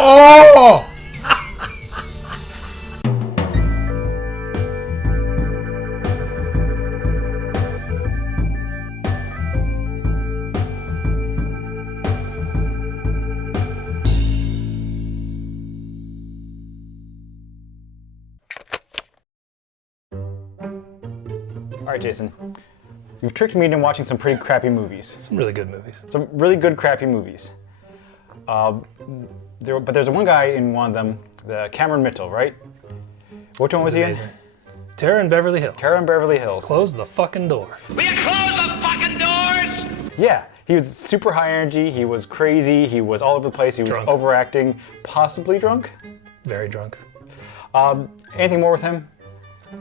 Oh! All right, Jason. You've tricked me into watching some pretty crappy movies. Some really good movies. Some really good crappy movies. But there's one guy in one of them, the Cameron Mitchell, right? Which one was he in? Terror in Beverly Hills. Terror in Beverly Hills. Close the fucking door. Will you close the fucking doors? Yeah, he was super high energy, he was crazy, he was all over the place, he was Drunk. overacting, possibly drunk. Very drunk. Anything more with him?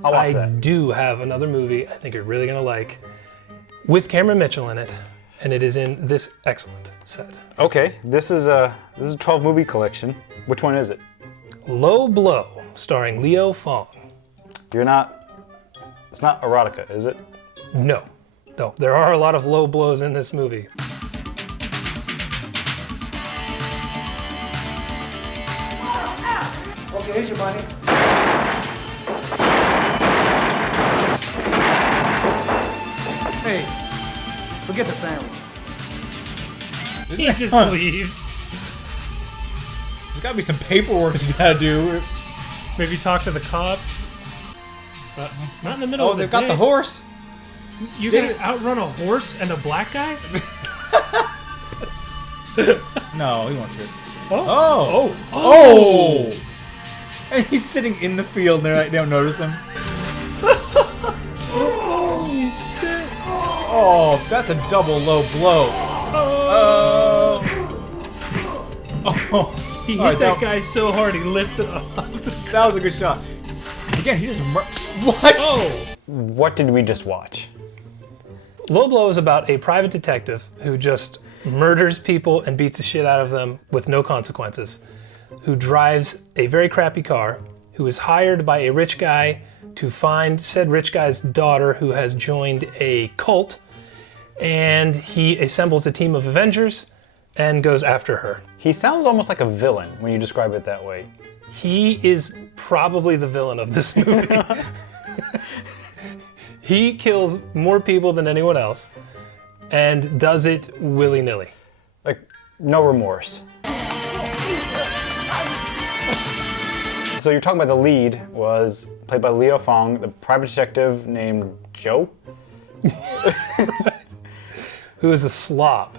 I'll watch I that. do have another movie I think you're really gonna like, with Cameron Mitchell in it, and it is in this excellent set. Okay, this is a 12 movie collection. Which one is it? Low Blow, starring Leo Fong. It's not erotica, is it? No, there are a lot of low blows in this movie. Okay, here's your money. Hey, forget the sandwich. He just leaves. There's gotta be some paperwork you gotta do. Maybe talk to the cops. Not in the middle Oh, of the they've got day. the horse. You gotta outrun a horse and a black guy? No, he won't shoot. Oh! And he's sitting in the field and they don't notice him. Holy shit! Oh, that's a double low blow. Oh. He hit All right, that guy so hard he lifted up. That was a good shot. Again, he just what? Oh! What did we just watch? Low Blow is about a private detective who just murders people and beats the shit out of them with no consequences, who drives a very crappy car, who is hired by a rich guy to find said rich guy's daughter who has joined a cult, and he assembles a team of Avengers and goes after her. He sounds almost like a villain when you describe it that way. He is probably the villain of this movie. He kills more people than anyone else and does it willy-nilly. Like, no remorse. So you're talking about the lead was played by Leo Fong, the private detective named Joe? Who is a slob.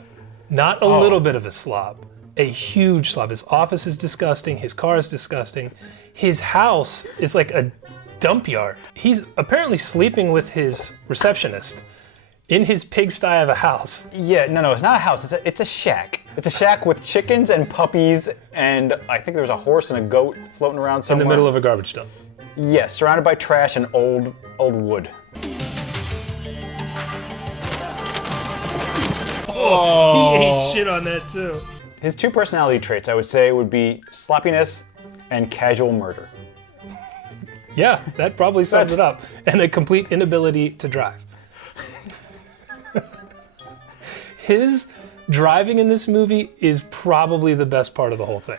Not a little bit of a slob. A huge slob. His office is disgusting. His car is disgusting. His house is like a dump yard. He's apparently sleeping with his receptionist in his pigsty of a house. Yeah, no, it's not a house. It's a shack. It's a shack with chickens and puppies, and I think there's a horse and a goat floating around In somewhere. the middle of a garbage dump. Yes, surrounded by trash and old wood. Oh, he ate shit on that too. His two personality traits, I would say, would be sloppiness and casual murder. Yeah, that probably sums it up. And a complete inability to drive. His driving in this movie is probably the best part of the whole thing.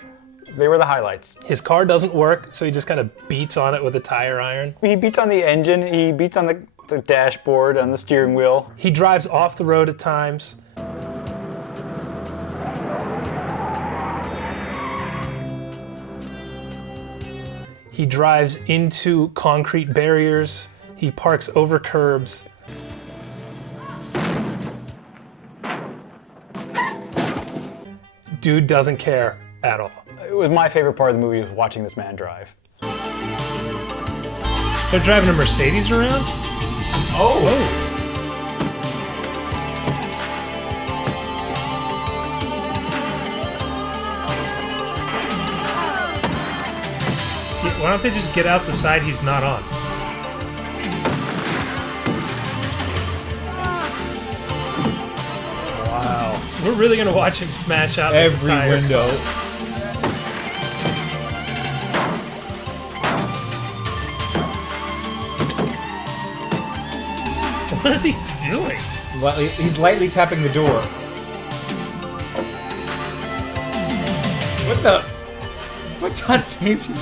They were the highlights. His car doesn't work, so he just kind of beats on it with a tire iron. He beats on the engine, he beats on the dashboard, on the steering wheel. He drives off the road at times. He drives into concrete barriers. He parks over curbs. Dude doesn't care at all. It was my favorite part of the movie was watching this man drive. They're driving a Mercedes around? Oh. Why don't they just get out the side he's not on? Wow. We're really gonna watch him smash out this Every entire window. What is he doing? He's lightly tapping the door. What the? What John saved you?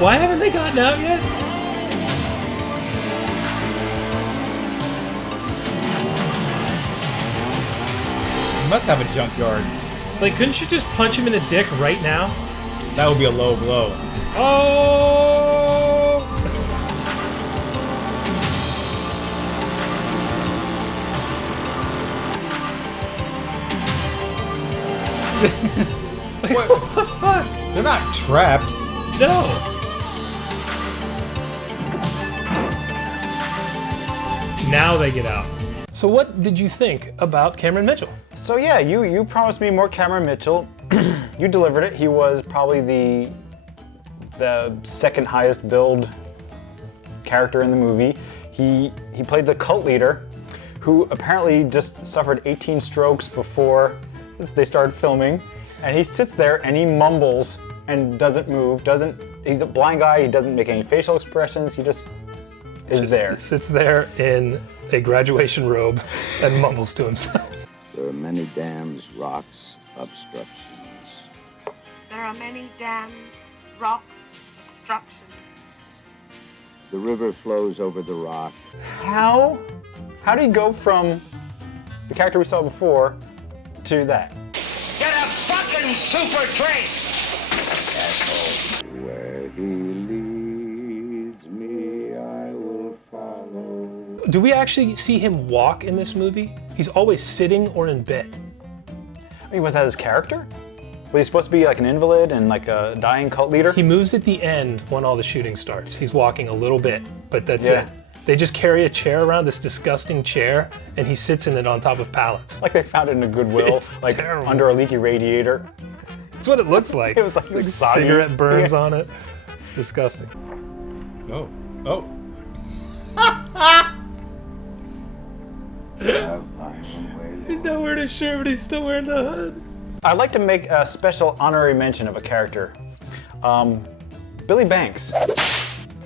Why haven't they gotten out yet? You must have a junkyard. Like, couldn't you just punch him in the dick right now? That would be a low blow. Oh! Like, what the fuck? They're not trapped. No. Now they get out. So what did you think about Cameron Mitchell? So yeah, you promised me more Cameron Mitchell. You delivered it. He was probably the second highest billed character in the movie. He played the cult leader, who apparently just suffered 18 strokes before they started filming, and he sits there and he mumbles and doesn't move. He's a blind guy. He doesn't make any facial expressions. He just is there. Sits there in a graduation robe and mumbles to himself. There are many dams, rocks, obstructions. There are many dams, rocks, obstructions. The river flows over the rock. How do you go from the character we saw before to that? Get a fucking super trace! Where he leads me, I will follow. Do we actually see him walk in this movie? He's always sitting or in bed. I mean, was that his character? Was he supposed to be like an invalid and like a dying cult leader? He moves at the end when all the shooting starts. He's walking a little bit, but that's Yeah. it. They just carry a chair around, this disgusting chair, and he sits in it on top of pallets. Like they found it in a Goodwill, It's like terrible. under a leaky radiator. That's what it looks like. It was like It's soggy. cigarette burns Yeah. on it. It's disgusting. Oh. Oh. He's not wearing a shirt, but he's still wearing the hood. I'd like to make a special honorary mention of a character. Billy Banks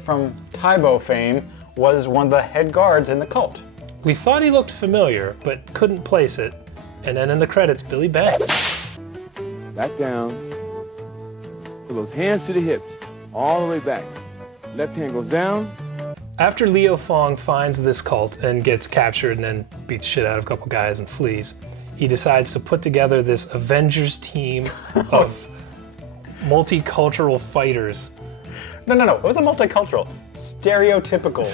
from Tybo fame was one of the head guards in the cult. We thought he looked familiar, but couldn't place it. And then in the credits, Billy Banks. Back down. Put those hands to the hips, all the way back. Left hand goes down. After Leo Fong finds this cult and gets captured and then beats shit out of a couple guys and flees, he decides to put together this Avengers team of multicultural fighters. No, it wasn't multicultural. Stereotypical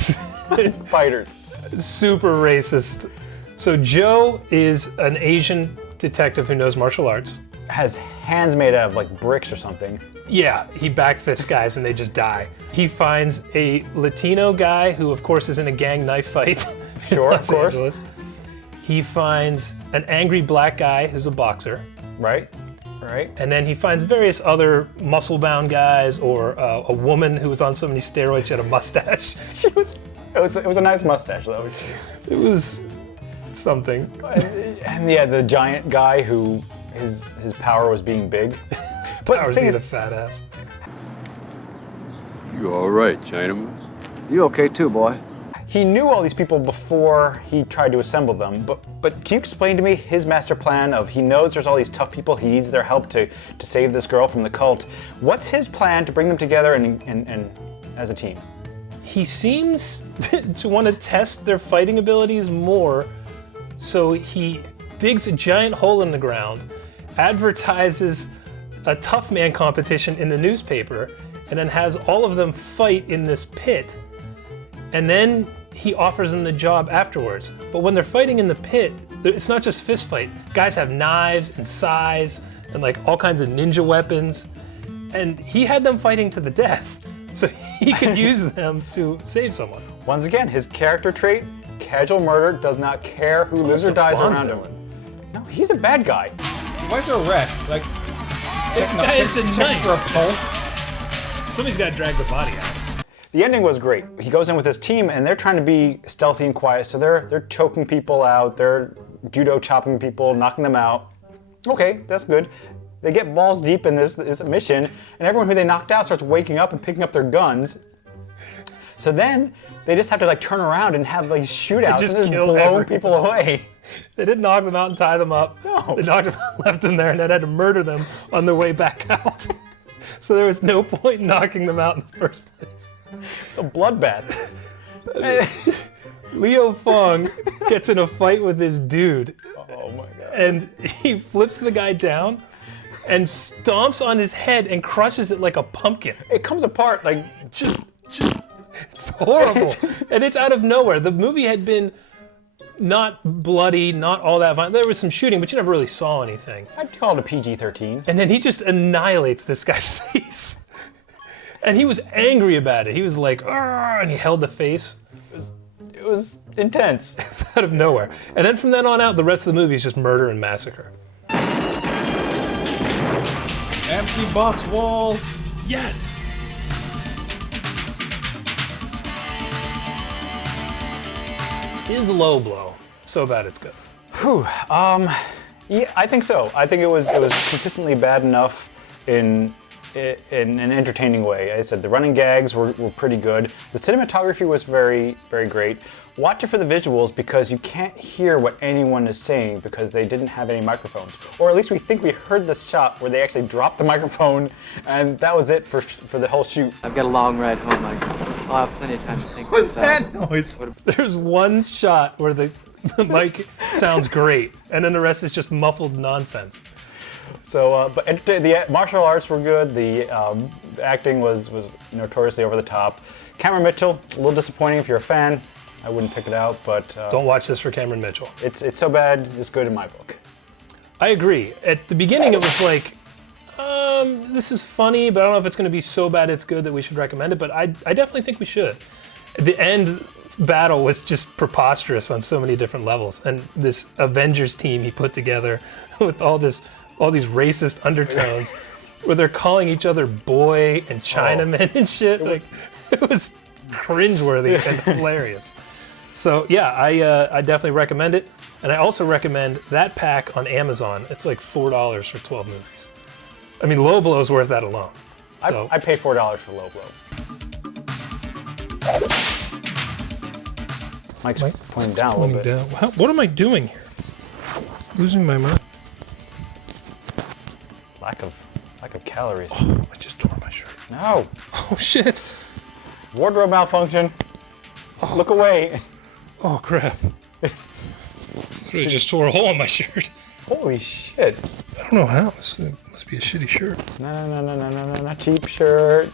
fighters. Super racist. So Joe is an Asian detective who knows martial arts. Has hands made out of like bricks or something. Yeah, he backfists guys and they just die. He finds a Latino guy who, of course, is in a gang knife fight. Sure, in of Los course. Angeles. He finds an angry black guy who's a boxer. Right? And then he finds various other muscle-bound guys, or a woman who was on so many steroids she had a mustache. It was a nice mustache though. It was something. And yeah, the giant guy who his power was being big. But Powers the thing being is, a fat ass. You all right, Chinaman? You okay too, boy? he knew all these people before he tried to assemble them. But can you explain to me his master plan of he knows there's all these tough people, he needs their help to save this girl from the cult. What's his plan to bring them together and as a team? He seems to want to test their fighting abilities more, so he digs a giant hole in the ground, advertises a tough man competition in the newspaper, and then has all of them fight in this pit. And then he offers them the job afterwards. But when they're fighting in the pit, it's not just fist fight. Guys have knives and sais and like all kinds of ninja weapons. And he had them fighting to the death, so he could use them to save someone. Once again, his character trait, casual murder, does not care who lives or dies Bond around him. villain. No, he's a bad guy. Why is there a ref? Like, That is a checking knife. for a pulse. Somebody's got to drag the body out. The ending was great. He goes in with his team and they're trying to be stealthy and quiet, so they're choking people out, they're judo chopping people, knocking them out. Okay, that's good. They get balls deep in this mission, and everyone who they knocked out starts waking up and picking up their guns. So then they just have to like turn around and have like shootouts just and just kill blow everyone. people away. They didn't knock them out and tie them up. No. They knocked them out, left them there, and then had to murder them on their way back out. So there was no point in knocking them out in the first place. It's a bloodbath. Leo Fong gets in a fight with this dude, Oh my god. and he flips the guy down and stomps on his head and crushes it like a pumpkin. It comes apart like Just, it's horrible. And it's out of nowhere. The movie had been not bloody, not all that violent. There was some shooting, but you never really saw anything. I'd call it a PG-13. And then he just annihilates this guy's face. And he was angry about it. He was like, "Arr," and he held the face. It was intense. It's out of nowhere. And then from then on out, the rest of the movie is just murder and massacre. Empty box wall. Yes! Is Low Blow so bad it's good? Whew. Yeah, I think so. I think it was consistently bad enough in an entertaining way. I said the running gags were pretty good. The cinematography was very, very great. Watch it for the visuals because you can't hear what anyone is saying because they didn't have any microphones. Or at least we think we heard this shot where they actually dropped the microphone and that was it for the whole shoot. I've got a long ride home. I'll have plenty of time to think. What's this out. that noise? There's one shot where the mic sounds great, and then the rest is just muffled nonsense. So, but the martial arts were good. The acting was notoriously over the top. Cameron Mitchell, a little disappointing if you're a fan. I wouldn't pick it out, but Don't watch this for Cameron Mitchell. it's so bad, it's good in my book. I agree. At the beginning, it was like, this is funny, but I don't know if it's going to be so bad it's good that we should recommend it, but I definitely think we should. The end battle was just preposterous on so many different levels, and this Avengers team he put together with all these racist undertones, where they're calling each other boy and Chinaman and shit. Like, it was cringeworthy and hilarious. So yeah, I definitely recommend it, and I also recommend that pack on Amazon. It's like $4 for 12 movies. I mean, Low Blow's worth that alone. So I paid $4 for Low Blow. Mike's pointing down a little bit. What am I doing here? Losing my mind. Lack of calories. I just tore my shirt. No. Oh shit. Wardrobe malfunction. Look away. Oh crap. I just tore a hole in my shirt. Holy shit. I don't know how. This must be a shitty shirt. No, cheap shirt.